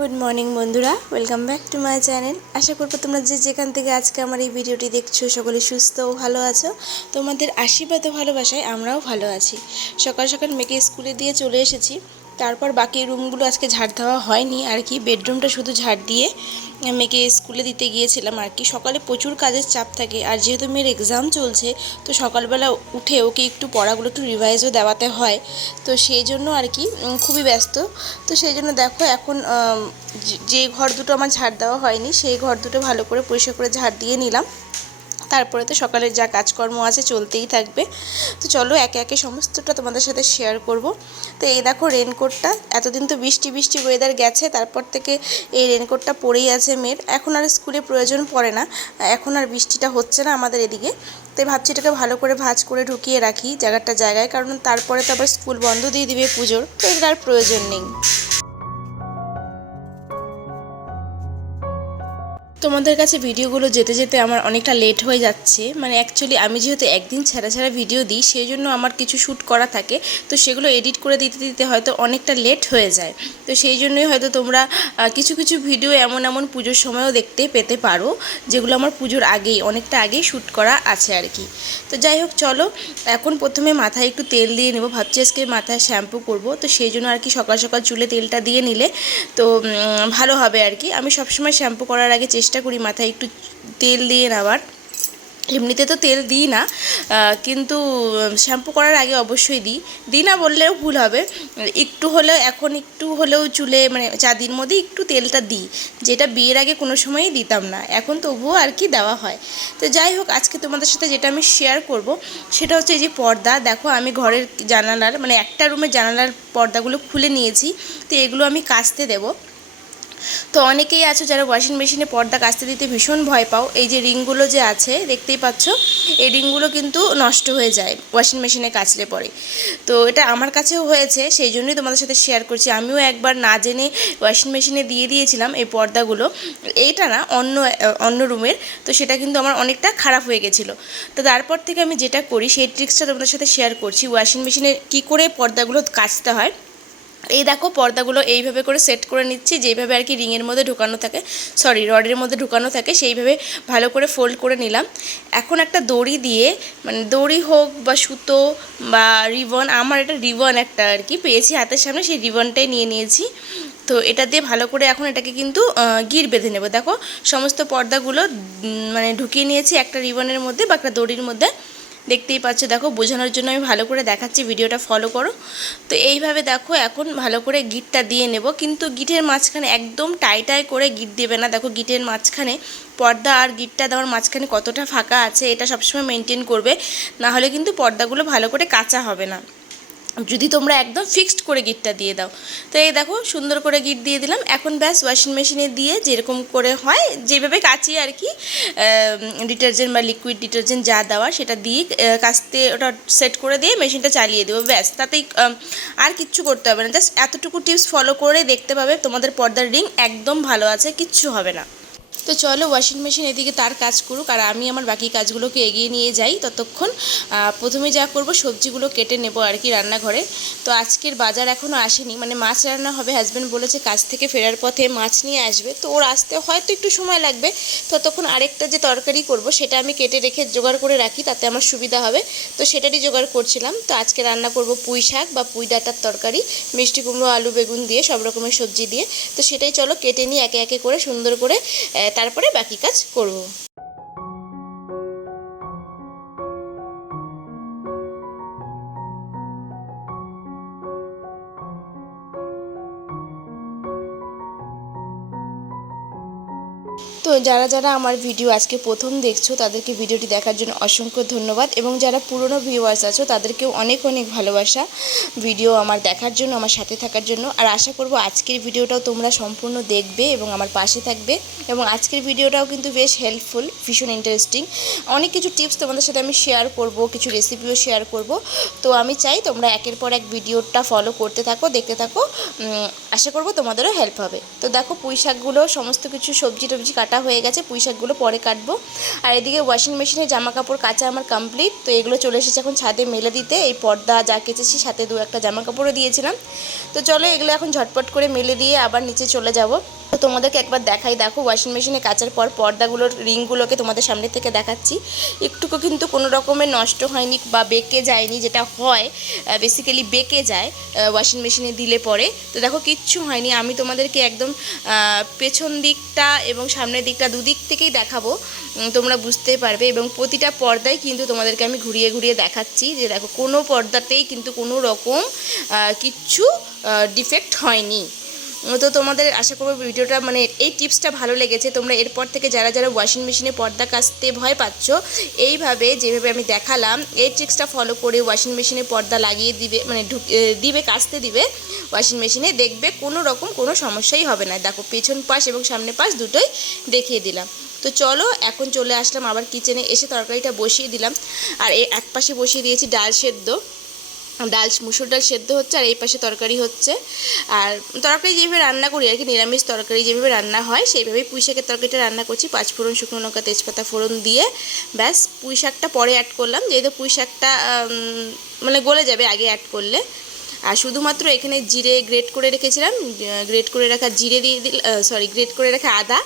Good morning বন্ধুরা, welcome back to my channel. আশা করবো তোমরা যে যেখান থেকে আজকে আমার এই ভিডিওটি দেখছো সকলে সুস্থ ও ভালো আছো। তোমাদের আশীর্বাদ ও ভালোবাসায় আমরাও ভালো আছি। সকাল সকাল মেয়েকে স্কুলে দিয়ে চলে এসেছি। তারপর বাকি রুমগুলো আজকে ঝাড় দেওয়া হয়নি আর কি, বেডরুমটা শুধু ঝাড় দিয়ে মেয়েকে স্কুলে দিতে গিয়েছিলাম আর কি। সকালে প্রচুর কাজের চাপ থাকে, আর যেহেতু মেয়ের এক্সাম চলছে তো সকালবেলা উঠে ওকে একটু পড়াগুলো একটু রিভাইজও দেওয়াতে হয়, তো সেই জন্য আর কি খুবই ব্যস্ত। তো সেই জন্য দেখো এখন যে ঘর দুটো আমার ঝাড় দেওয়া হয়নি সেই ঘর দুটো ভালো করে পরিষ্কার করে ঝাড় দিয়ে নিলাম। তারপরে তো সকালের যা কাজকর্ম আছে চলতেই থাকবে। তো চলো একে একে সমস্তটা তোমাদের সাথে শেয়ার করব। তো এই দেখো রেনকোটটা, এতদিন তো বৃষ্টি বৃষ্টি ওয়েদার গেছে, তারপর থেকে এই রেনকোটটা পরেই আছে মেয়ের। এখন আর স্কুলে প্রয়োজন পড়ে না, এখন আর বৃষ্টিটা হচ্ছে না আমাদের এদিকে। তাই ভাবছি এটাকে ভালো করে ভাঁজ করে ঢুকিয়ে রাখি জায়গায়, কারণ তারপরে তো আবার স্কুল বন্ধ দিয়ে দিবে পুজোর, তো এটার আর প্রয়োজন নেই। তোমাদের কাছে ভিডিওগুলো যেতে যেতে আমার অনেকটা লেট হয়ে যাচ্ছে, মানে অ্যাকচুয়ালি আমি যেহেতু একদিন ছাড়া ভিডিও দিই সেই জন্য আমার কিছু শ্যুট করা থাকে, তো সেগুলো এডিট করে দিতে দিতে হয়তো অনেকটা লেট হয়ে যায়। তো সেই জন্যই হয়তো তোমরা কিছু কিছু ভিডিও এমন পুজোর সময়ও দেখতে পেতে পারো, যেগুলো আমার পুজোর অনেকটা আগেই শ্যুট করা আছে আর কি। তো যাই হোক চলো, এখন প্রথমে মাথায় একটু তেল দিয়ে নেবো। ভাবছি আজকে মাথায় শ্যাম্পু করব, তো সেই জন্য আর কি সকাল সকাল চুলে তেলটা দিয়ে নিলে তো ভালো হবে আর কি। আমি সবসময় শ্যাম্পু করার আগে চেষ্টা করি মাথায় একটু তেল দিয়ে নেওয়ার। এমনিতে তো তেল দিই না, কিন্তু শ্যাম্পু করার আগে অবশ্যই দিই না বললেও ভুল হবে। একটু হলেও এখন একটু হলেও চুলে মানে চাঁদির মধ্যে একটু তেলটা দিই, যেটা বিয়ের আগে কোনো সময়ই দিতাম না, এখন তবুও আর কি দেওয়া হয়। তো যাই হোক, আজকে তোমাদের সাথে যেটা আমি শেয়ার করব সেটা হচ্ছে এই যে পর্দা। দেখো আমি ঘরের জানালার মানে একটা রুমের জানালার পর্দাগুলো খুলে নিয়েছি, তো এগুলো আমি কাচতে দেবো। তো অনেকেই আছো যারা ওয়াশিং মেশিনে পর্দা কাচতে দিতে ভীষণ ভয় পাও। এই যে রিংগুলো যে আছে দেখতেই পাচ্ছ, এই রিংগুলো কিন্তু নষ্ট হয়ে যায় ওয়াশিং মেশিনে কাচলে পরে। তো এটা আমার কাছেও হয়েছে, সেই জন্যই তোমাদের সাথে শেয়ার করছি। আমিও একবার না জেনে ওয়াশিং মেশিনে দিয়ে দিয়েছিলাম এই পর্দাগুলো, এইটা না অন্য রুমের, তো সেটা কিন্তু আমার অনেকটা খারাপ হয়ে গেছিলো। তো তারপর থেকে আমি যেটা করি সেই ট্রিক্সটা তোমাদের সাথে শেয়ার করছি, ওয়াশিং মেশিনে কী করে পর্দাগুলো কাচতে হয়। এই দেখো পর্দাগুলো এইভাবে করে সেট করে নিচ্ছি, যেইভাবে আর কি রিংয়ের মধ্যে ঢোকানো থাকে, রডের মধ্যে ঢোকানো থাকে, সেইভাবে ভালো করে ফোল্ড করে নিলাম। এখন একটা দড়ি দিয়ে, মানে দড়ি হোক বা সুতো বা রিবন, আমার এটা রিবন একটা আর কি পেয়েছি হাতের সামনে, সেই রিবনটাই নিয়ে নিয়েছি। তো এটা দিয়ে ভালো করে এখন এটাকে কিন্তু গিঁট বেঁধে নেব। দেখো সমস্ত পর্দাগুলো মানে ঢুকিয়ে নিয়েছি একটা রিবনের মধ্যে বা একটা দড়ির মধ্যে, দেখতেই পাচ্ছ। দেখো বোঝানোর জন্য আমি ভালো করে দেখাচ্ছি, ভিডিওটা ফলো করো। তো এইভাবে দেখো এখন ভালো করে গিঁটটা দিয়ে নেব, কিন্তু গিঁটের মাঝখানে একদম টাই করে গিঁট দেবে না। দেখো গিঁটের মাঝখানে পর্দা আর গিঁটটা দেওয়ার মাঝখানে কতটা ফাঁকা আছে এটা সবসময় মেনটেন করবে, না হলে কিন্তু পর্দাগুলো ভালো করে কাঁচা হবে না যদি তোমরা একদম ফিক্সড করে গিঁটটা দিয়ে দাও। তো এই দেখো সুন্দর করে গিঁট দিয়ে দিলাম। এখন ব্যাস ওয়াশিং মেশিনে দিয়ে যেরকম করে হয় যেভাবে কাচি আর কি, ডিটারজেন্ট বা লিকুইড ডিটারজেন্ট যা দেওয়া সেটা দিয়ে কাচতে ওটা সেট করে দিয়ে মেশিনটা চালিয়ে দেবো, ব্যাস। তাতেই আর কিচ্ছু করতে হবে না, জাস্ট এতটুকু টিপস ফলো করে দেখতে পাবে তোমাদের পর্দার রিং একদম ভালো আছে, কিচ্ছু হবে না। তো চলো ওয়াশিং মেশিন এদিকে তার কাজ করুক, আর আমি আমার বাকি কাজগুলোকে এগিয়ে নিয়ে যাই ততক্ষণ। প্রথমে যা করব সবজিগুলো কেটে নেব আর কি রান্নাঘরে। তো আজকের বাজার এখনও আসেনি, মানে মাছ রান্না হবে, হাজব্যান্ড বলেছে কাজ থেকে ফেরার পথে মাছ নিয়ে আসবে, তো ওর আসতে হয়তো একটু সময় লাগবে। ততক্ষণ আরেকটা যে তরকারি করব সেটা আমি কেটে রেখে জোগাড় করে রাখি, তাতে আমার সুবিধা হবে। তো সেটারই জোগাড় করছিলাম। তো আজকে রান্না করব পুঁই শাক বা পুঁই ডাঁটার তরকারি, মিষ্টি কুমড়ো আলু বেগুন দিয়ে সব রকমের সবজি দিয়ে। তো সেটাই চলো কেটে নিই একে একে করে সুন্দর করে, তারপরে বাকি কাজ করব। তো যারা আমার ভিডিও আজকে প্রথম দেখছো তাদেরকে ভিডিওটি দেখার জন্য অসংখ্য ধন্যবাদ, এবং যারা পুরনো ভিউয়ার্স আছো তাদেরকেও অনেক ভালোবাসা ভিডিও আমার দেখার জন্য, আমার সাথে থাকার জন্য। আর আশা করব আজকের ভিডিওটাও তোমরা সম্পূর্ণ দেখবে এবং আমার পাশে থাকবে। এবং আজকের ভিডিওটাও কিন্তু বেশ হেল্পফুল, ভীষণ ইন্টারেস্টিং, অনেক কিছু টিপস তোমাদের সাথে আমি শেয়ার করব, কিছু রেসিপিও শেয়ার করব। তো আমি চাই তোমরা একের পর এক ভিডিওটা ফলো করতে থাকো, দেখতে থাকো, আশা করব তোমাদেরও হেল্প হবে। তো দেখো পুঁই শাকগুলো সমস্ত কিছু সবজি টবজি কাটা হয়ে গেছে, পুঁই শাকগুলো পরে কাটবো। আর এদিকে ওয়াশিং মেশিনে জামা কাপড় কাচা আমার কমপ্লিট। তো এগুলো চলে এসেছে এখন ছাদে মেলে দিতে। এই পর্দা যা কেচেছি সাথে 2-1টা জামা কাপড়ও দিয়েছিলাম। তো চলো এগুলো এখন ঝটপট করে মেলে দিয়ে আবার নিচে চলে যাব। তো তোমাদেরকে একবার দেখাই, দেখো ওয়াশিং মেশিনে কাচার পর পর্দাগুলোর রিংগুলোকে তোমাদের সামনে থেকে দেখাচ্ছি। একটুকু কিন্তু কোনো রকমের নষ্ট হয়নি বা বেঁকে যায়নি, যেটা হয় বেসিক্যালি বেঁকে যায় ওয়াশিং মেশিনে দিলে পরে। তো দেখো কিচ্ছু হয়নি। আমি তোমাদেরকে একদম পেছন দিকটা এবং সামনের দিকটা দুদিক থেকেই দেখাবো, তোমরা বুঝতে পারবে। এবং প্রতিটা পর্দায় কিন্তু তোমাদেরকে আমি ঘুরিয়ে ঘুরিয়ে দেখাচ্ছি যে দেখো কোনো পর্দাতেই কিন্তু কোনো রকম কিচ্ছু ডিফেক্ট হয়নি। তো তোমাদের আশা করবো ভিডিওটা মানে এই টিপসটা ভালো লেগেছে। তোমরা এরপর থেকে যারা যারা ওয়াশিং মেশিনে পর্দা কাচতে ভয় পাচ্ছ, এইভাবে যেভাবে আমি দেখালাম এই ট্রিক্সটা ফলো করে ওয়াশিং মেশিনে পর্দা লাগিয়ে দিবে, মানে দিবে, কাচতে দিবে ওয়াশিং মেশিনে, দেখবে কোনো রকম কোনো সমস্যাই হবে না। দেখো পেছন পাশ এবং সামনে পাশ দুটোই দেখিয়ে দিলাম। তো চলো এখন চলে আসলাম আবার কিচেনে, এসে তরকারিটা বসিয়ে দিলাম। আর এই এক পাশে বসিয়ে দিয়েছি ডাল সেদ্ধ, মুসুর ডাল সেদ্ধ হচ্ছে, আর এই পাশে তরকারি হচ্ছে। আর তরকারি যেভাবে রান্না করি আর কি, নিরামিষ তরকারি যেভাবে রান্না হয় সেইভাবেই পুঁই শাকের তরকারিটা রান্না করছি। 5 ফোড়ন, শুকনো লঙ্কা, তেজপাতা ফোড়ন দিয়ে ব্যাস। পুঁই শাকটা পরে অ্যাড করলাম, যেহেতু পুঁই শাকটা মানে গলে যাবে আগে অ্যাড করলে। আর শুধুমাত্র এখানে জিরে গ্রেট করে রেখেছিলাম, গ্রেট করে রাখা জিরে দিয়ে গ্রেট করে রাখা আদা,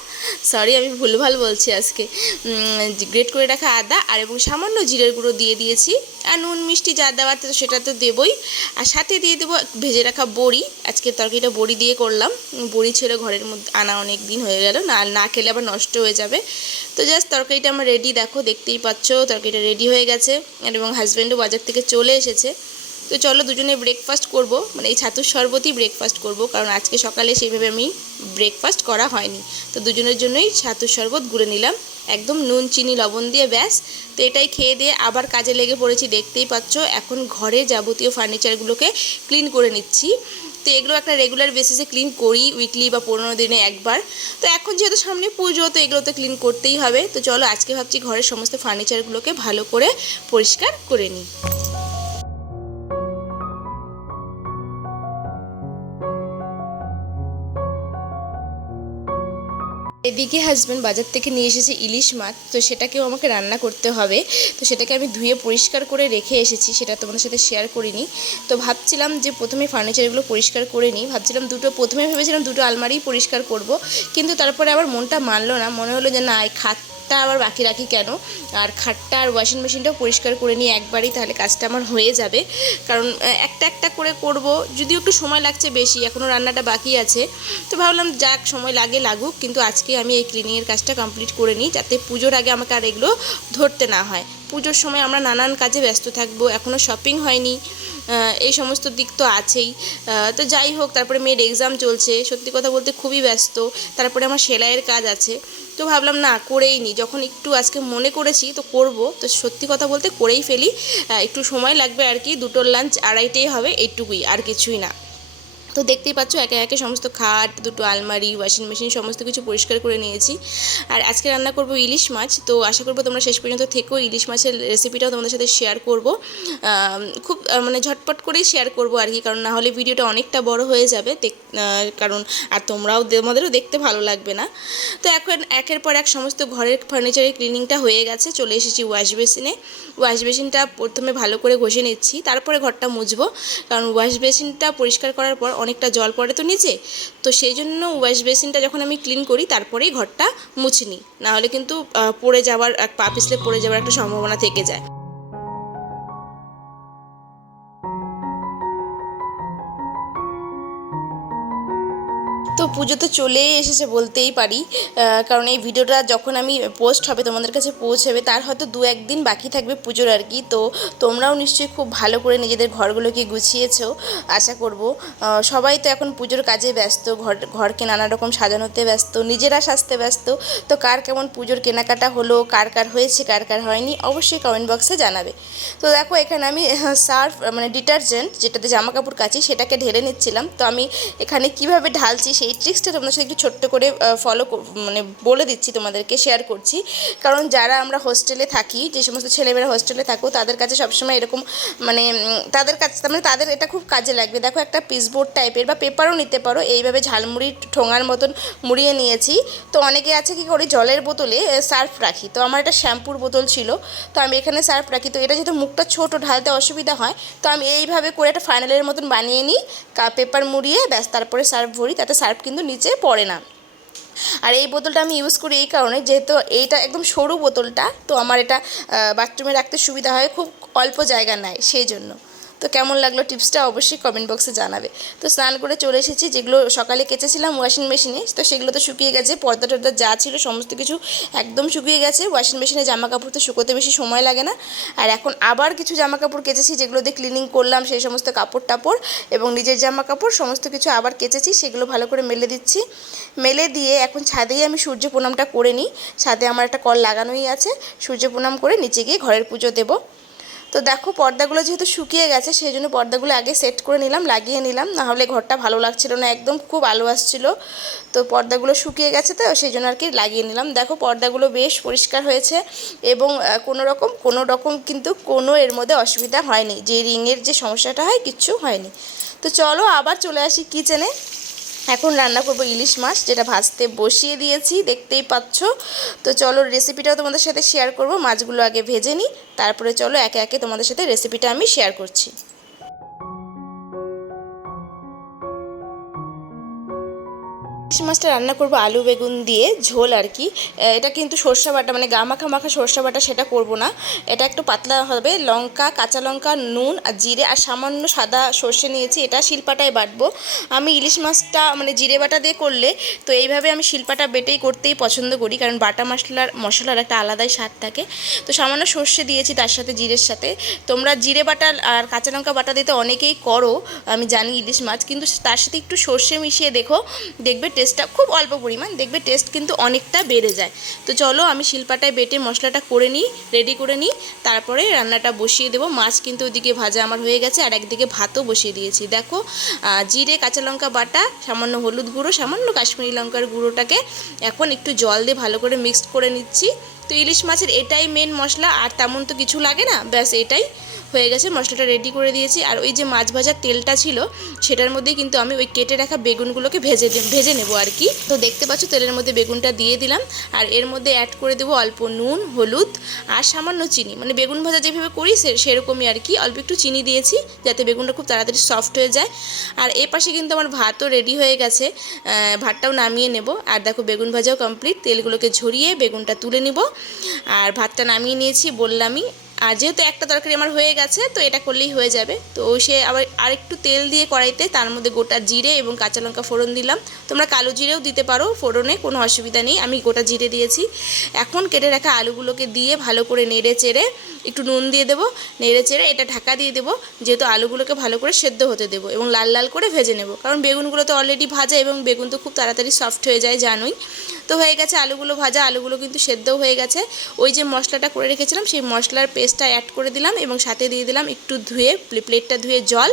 আমি ভুলভাল বলছি আজকে, গ্রেট করে রাখা আদা আর এবং সামান্য জিরের গুঁড়ো দিয়ে দিয়েছি। আর নুন মিষ্টি যা দেওয়ার তো সেটা তো দেবই। আর সাথে দিয়ে দেবো ভেজে রাখা বড়ি। আজকে তরকারিটা বড়ি দিয়ে করলাম, বড়ি ছিল ঘরের মধ্যে আনা, অনেক দিন হয়ে গেল, না খেলে আবার নষ্ট হয়ে যাবে। তো জাস্ট তরকারিটা আমার রেডি, দেখো দেখতেই পাচ্ছ তরকারিটা রেডি হয়ে গেছে। এবং হাজব্যান্ডও বাজার থেকে চলে এসেছে। তো চলো দুজনে ব্রেকফাস্ট করব, মানে এই ছাতুর শরবতই ব্রেকফাস্ট করব, কারণ আজকে সকালে সেইভাবে আমি ব্রেকফাস্ট করা হয়নি। তো দুজনের জন্যই ছাতুর শরবত গুলে নিলাম, একদম নুন চিনি লবণ দিয়ে ব্যাস। তো এটাই খেয়ে দিয়ে আবার কাজে লেগে পড়েছি, দেখতেই পাচ্ছ। এখন ঘরে যাবতীয় ফার্নিচারগুলোকে ক্লিন করে নিচ্ছি। তো এগুলো একটা রেগুলার বেসিসে ক্লিন করি, উইকলি বা 15 দিনে একবার। তো এখন যেহেতু সামনে পুজো, তো এগুলো তো ক্লিন করতেই হবে। তো চলো আজকে ভাবছি ঘরের সমস্ত ফার্নিচারগুলোকে ভালো করে পরিষ্কার করে নিই। এদিকে হাজব্যান্ড বাজার থেকে নিয়ে এসেছে ইলিশ মাছ, তো সেটাকেও আমাকে রান্না করতে হবে। তো সেটাকে আমি ধুয়ে পরিষ্কার করে রেখে এসেছি, সেটা তোমাদের সাথে শেয়ার করিনি। তো ভাবছিলাম যে প্রথমে ফার্নিচারগুলো পরিষ্কার করে নিই, ভাবছিলাম প্রথমে ভেবেছিলাম দুটো আলমারি পরিষ্কার করব, কিন্তু তারপরে আবার মনটা মানলো না, মনে হলো যে না এই খাটটা আবার বাকি রাখি কেন, আর খাটটা আর ওয়াশিং মেশিনটাও পরিষ্কার করে নিই একবারই, তাহলে কাজটা আমার হয়ে যাবে। কারণ একটা একটা করে করব, যদিও একটু সময় লাগছে বেশি, এখনও রান্নাটা বাকি আছে। তো ভাবলাম যাক সময় লাগুক, কিন্তু আজকে আমি এই ক্লিনিংয়ের কাজটা কমপ্লিট করে নিই, যাতে পুজোর আগে আমাকে আর এগুলো ধরতে না হয়। পুজোর সময় আমরা নানান কাজে ব্যস্ত থাকবো, এখনও শপিং হয়নি, এই সমস্ত দিক তো আছেই। তো যাই হোক, তারপরে মেয়ের এক্সাম চলছে, সত্যি কথা বলতে খুবই ব্যস্ত। তারপরে আমার সেলাইয়ের কাজ আছে। তো ভাবলাম না করেই নিই, যখন একটু আজকে মনে করেছি তো করব। তো সত্যি কথা বলতে করেই ফেলি, একটু সময় লাগবে আর কি, দুটোর লাঞ্চ 2:30টাই হবে, এইটুকুই, আর কিছুই না। তো দেখতেই পাচ্ছ একে একে সমস্ত খাট, দুটো আলমারি, ওয়াশিং মেশিন সমস্ত কিছু পরিষ্কার করে নিয়েছি। আর আজকে রান্না করব ইলিশ মাছ। তো আশা করবো তোমরা শেষ পর্যন্ত থেকো, ইলিশ মাছের রেসিপিটাও তোমাদের সাথে শেয়ার করব। খুব মানে ঝটপট করেই শেয়ার করব আর কি, কারণ না হলে ভিডিওটা অনেকটা বড় হয়ে যাবে, কারণ আর তোমাদেরও দেখতে ভালো লাগবে না। তো এখন একের পর এক সমস্ত ঘরের ফার্নিচারের ক্লিনিংটা হয়ে গেছে, চলে এসেছি ওয়াশ বেসিনে। ওয়াশ বেসিনটা প্রথমে ভালো করে ঘষে নিচ্ছি, তারপরে ঘরটা মুছবো, কারণ ওয়াশ বেসিনটা পরিষ্কার করার পর অনেকটা জল পড়ে তো নিচে। তো সেই জন্য ওয়াশ বেসিনটা যখন আমি ক্লিন করি তারপরেই ঘরটা মুছে নিই, নাহলে কিন্তু পড়ে যাওয়ার, পা পিছলে পড়ে যাওয়ার একটা সম্ভাবনা থেকে যায়। তো পুজো তো চলেই এসেছে বলতেই পারি, কারণ এই ভিডিওটা যখন আমি পোস্ট হবে তোমাদের কাছে পৌঁছাবে তার হয়তো 2-1 দিন বাকি থাকবে পুজোর আর কি। তো তোমরাও নিশ্চয়ই খুব ভালো করে নিজেদের ঘরগুলোকে গুছিয়েছো আশা করব। সবাই তো এখন পুজোর কাজে ব্যস্ত, ঘরকে নানা রকম সাজানোতে ব্যস্ত, নিজেরা সাজতে ব্যস্ত। তো কার কেমন পুজোর কেনাকাটা হলো, কার হয়েছে, কার হয়নি, অবশ্যই কমেন্ট বক্সে জানাবে। তো দেখো এখানে আমি সার্ফ মানে ডিটারজেন্ট যেটাতে জামা কাপড় কাচি সেটাকে ঢেলে নিচ্ছিলাম। তো আমি এখানে কিভাবে ঢালছি সেই এই ট্রিক্সটা তোমাদের সাথে একটু ছোট্ট করে ফলো মানে বলে দিচ্ছি, তোমাদেরকে শেয়ার করছি। কারণ যারা আমরা হোস্টেলে থাকি, যে সমস্ত ছেলেমেয়েরা হোস্টেলে থাকো, তাদের কাছে সবসময় এরকম মানে তাদের কাছে মানে তাদের এটা খুব কাজে লাগবে। দেখো একটা পিসবোর্ড টাইপের বা পেপারও নিতে পারো, এইভাবে ঝালমুড়ি ঠোঙার মতন মুড়িয়ে নিয়েছি। তো অনেকে আছে কি করে জলের বোতলে সার্ফ রাখি, তো আমার এটা শ্যাম্পুর বোতল ছিল, তো আমি এখানে সার্ফ রাখি। তো এটা যেহেতু মুখটা ছোট, ঢালতে অসুবিধা হয়, তো আমি এইভাবে করে একটা ফাইনালের মতন বানিয়ে নিই, পেপার মুড়িয়ে ব্যাস তারপরে সার্ফ ভরি, তাতে সার্ফ কিন্তু নিচে পড়ে না। আর এই বোতলটা আমি ইউজ করি এই কারণে, যেহেতু এইটা একদম সরু বোতলটা, তো আমার এটা বাথরুমে রাখতে সুবিধা হয়, খুব অল্প জায়গা নেয় সেই জন্য। তো কেমন লাগলো টিপসটা অবশ্যই কমেন্ট বক্সে জানাবে। তো স্নান করে চলে এসেছি, যেগুলো সকালে কেচেছিলাম ওয়াশিং মেশিনে, তো সেগুলো তো শুকিয়ে গেছে, পর্দা টর্দা যা ছিল সমস্ত কিছু একদম শুকিয়ে গেছে। ওয়াশিং মেশিনে জামা কাপড় তো শুকোতে বেশি সময় লাগে না। আর এখন আবার কিছু জামা কাপড় কেচেছি, যেগুলো দিয়ে ক্লিনিং করলাম, সেই সমস্ত কাপড় টাপড় এবং নিজের জামা কাপড় সমস্ত কিছু আবার কেচেছি, সেগুলো ভালো করে মেলে দিচ্ছি। মেলে দিয়ে এখন ছাদেই আমি সূর্য প্রণামটা করে নিই। ছাদে আমার একটা কল লাগানোই আছে, সূর্য প্রণাম করে নিচে গিয়ে ঘরের পুজো দেবো। তো দেখো পর্দাগুলো যেহেতু শুকিয়ে গেছে, সেই জন্য পর্দাগুলো আগে সেট করে নিলাম, লাগিয়ে নিলাম, নাহলে ঘরটা ভালো লাগছিল না, একদম খুব আলো আসছিল। তো পর্দাগুলো শুকিয়ে গেছে, তো সেই জন্য আর কি লাগিয়ে নিলাম। দেখো পর্দাগুলো বেশ পরিষ্কার হয়েছে এবং কোনো রকম কিন্তু কোনো এর মধ্যে অসুবিধা হয়নি, যে রিংয়ের যে সমস্যাটা হয় কিচ্ছু হয়নি। তো চলো আবার চলে আসি কিচেনে। এখন রান্না করব ইলিশ মাছ, যেটা ভাজতে বসিয়ে দিয়েছি, দেখতেই পাচ্ছ। তো চলো রেসিপিটাও তোমাদের সাথে শেয়ার করব। মাছগুলো আগে ভেজে নিই, তারপরে চলো একে একে তোমাদের সাথে রেসিপিটা আমি শেয়ার করছি। ইলিশ মাছটা রান্না করব আলু বেগুন দিয়ে ঝোল আর কি। এটা কিন্তু সরষা বাটা মানে গা মাখা মাখা সরষা বাটা সেটা করব না, এটা একটু পাতলা হবে। লঙ্কা, কাঁচা লঙ্কা, নুন আর জিরে আর সামান্য সাদা সর্ষে নিয়েছি, এটা শিলপাটায় বাটবো। আমি ইলিশ মাছটা মানে জিরে বাটা দিয়ে করলে তো এইভাবে আমি শিলপাটা বেটেই করতেই পছন্দ করি, কারণ বাটা মশলার একটা আলাদাই স্বাদ থাকে। তো সামান্য সর্ষে দিয়েছি তার সাথে, জিরের সাথে। তোমরা জিরে বাটা আর কাঁচা লঙ্কা বাটা দিতে অনেকেই করো, আমি জানি ইলিশ মাছ, কিন্তু তার সাথে একটু সর্ষে মিশিয়ে দেখো, দেখবে টেস্টটা খুব অল্প পরিমাণ, দেখবে টেস্ট কিন্তু অনেকটা বেড়ে যায়। তো চলো আমি শিলপাটায় বেটে মশলাটা করে নিই, রেডি করে নিই, তারপরে রান্নাটা বসিয়ে দেবো। মাছ কিন্তু ওদিকে ভাজা আমার হয়ে গেছে, আর একদিকে ভাতও বসিয়ে দিয়েছি। দেখো জিরে, কাঁচা লঙ্কা বাটা, সামান্য হলুদ গুঁড়ো, সামান্য কাশ্মীরি লঙ্কার গুঁড়োটাকে এখন একটু জল দিয়ে ভালো করে মিক্সড করে নিচ্ছি। তো ইলিশ মাছের এটাই মেন মশলা, আর তেমন তো কিছু লাগে না, ব্যাস এটাই হয়ে গেছে। মশলাটা রেডি করে দিয়েছি। আর ওই যে মাছ ভাজার তেলটা ছিল সেটার মধ্যে কিন্তু আমি ওই কেটে রাখা বেগুনগুলোকে ভেজে নেব আর কি। তো দেখতে পাচ্ছ তেলের মধ্যে বেগুনটা দিয়ে দিলাম, আর এর মধ্যে অ্যাড করে দেবো অল্প নুন, হলুদ আর সামান্য চিনি, মানে বেগুন ভাজা যেভাবে করি সেরকমই আর কি। অল্প একটু চিনি দিয়েছি যাতে বেগুনটা খুব তাড়াতাড়ি সফট হয়ে যায়। আর এ পাশে কিন্তু আমার ভাতও রেডি হয়ে গেছে, ভাতটাও নামিয়ে নেব। আর দেখো বেগুন ভাজাও কমপ্লিট, তেলগুলোকে ঝরিয়ে বেগুনটা তুলে নিব। আর ভাতটা নামিয়ে নিয়েছি বললামই। আর যেহেতু একটা তরকারি আমার হয়ে গেছে, তো এটা করলেই হয়ে যাবে। তো সে আবার আরেকটু তেল দিয়ে কড়াইতে, তার মধ্যে গোটা জিরে এবং কাঁচা লঙ্কা ফোড়ন দিলাম। তোমরা কালো জিরেও দিতে পারো ফোড়নে, কোনো অসুবিধা নেই, আমি গোটা জিরে দিয়েছি। এখন কেটে রাখা আলুগুলোকে দিয়ে ভালো করে নেড়ে চেড়ে, একটু নুন দিয়ে দেবো, নেড়ে চেড়ে এটা ঢাকা দিয়ে দেবো, যেহেতু আলুগুলোকে ভালো করে সেদ্ধ হতে দেবো এবং লাল লাল করে ভেজে নেব, কারণ বেগুনগুলো তো অলরেডি ভাজা এবং বেগুন তো খুব তাড়াতাড়ি সফট হয়ে যায় জানোই। তো হয়ে গেছে আলুগুলো ভাজা, আলুগুলো কিন্তু সেদ্ধও হয়ে গেছে। ওই যে মশলাটা করে রেখেছিলাম সেই মশলার পেস্টটা অ্যাড করে দিলাম এবং সাথে দিয়ে দিলাম একটু প্লেটটা ধুয়ে জল,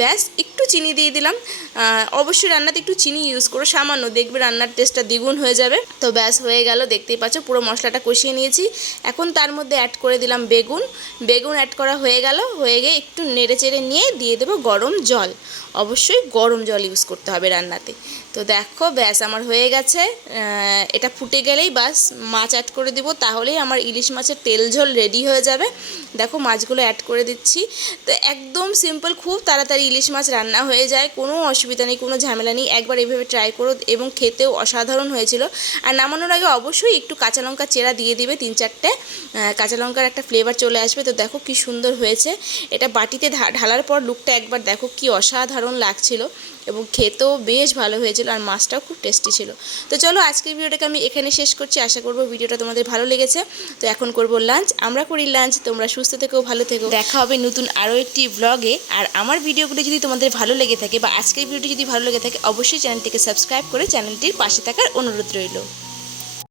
ব্যাস একটু চিনি দিয়ে দিলাম। অবশ্যই রান্নাতে একটু চিনি ইউজ করো, সামান্য, দেখবে রান্নার টেস্টটা দ্বিগুণ হয়ে যাবে। তো ব্যাস হয়ে গেল, দেখতেই পাচ্ছ পুরো মশলাটা কষিয়ে নিয়েছি। এখন তার মধ্যে অ্যাড করে দিলাম বেগুন অ্যাড করা হয়ে গেল, হয়ে গিয়ে একটু নেড়ে চেড়ে নিয়ে দিয়ে দেবো গরম জল। অবশ্যই গরম জল ইউজ করতে হবে রান্নাতে। তো দেখো ব্যাস আমার হয়ে গেছে, এটা ফুটে গেলেই বাস মাছ অ্যাড করে দিব, তাহলেই আমার ইলিশ মাছের তেল ঝোল রেডি হয়ে যাবে। দেখো মাছগুলো অ্যাড করে দিচ্ছি। তো একদম সিম্পল, খুব তাড়াতাড়ি ইলিশ মাছ রান্না হয়ে যায়, কোনো অসুবিধা নেই, কোনো ঝামেলা নেই। একবার এইভাবে ট্রাই করো এবং খেতেও অসাধারণ হয়েছিল। আর নামানোর আগে অবশ্যই একটু কাঁচা লঙ্কা চেরা দিয়ে দিবে, 3-4টে কাঁচা লঙ্কার একটা ফ্লেভার চলে আসবে। তো দেখো কি সুন্দর হয়েছে, এটা বাটিতে ঢালার পর লুকটা একবার দেখো কি অসাধারণ লাগছিল এবং খেতেও বেশ ভালো হয়েছিল, আর মাছটাও খুব টেস্টি ছিল। তো চলো আজকের ভিডিওটাকে আমি এখানে শেষ করছি, আশা করবো ভিডিওটা তোমাদের ভালো লেগেছে। তো এখন করব লাঞ্চ, আমরা করি লাঞ্চ, তোমরা সুস্থ থেকো, ভালো থেকো, দেখা হবে নতুন আরও একটি ব্লগে। আর আমার ভিডিওগুলো যদি তোমাদের ভালো লেগে থাকে বা আজকের ভিডিওটি যদি ভালো লেগে থাকে, অবশ্যই চ্যানেলটিকে সাবস্ক্রাইব করে চ্যানেলটির পাশে থাকার অনুরোধ রইল।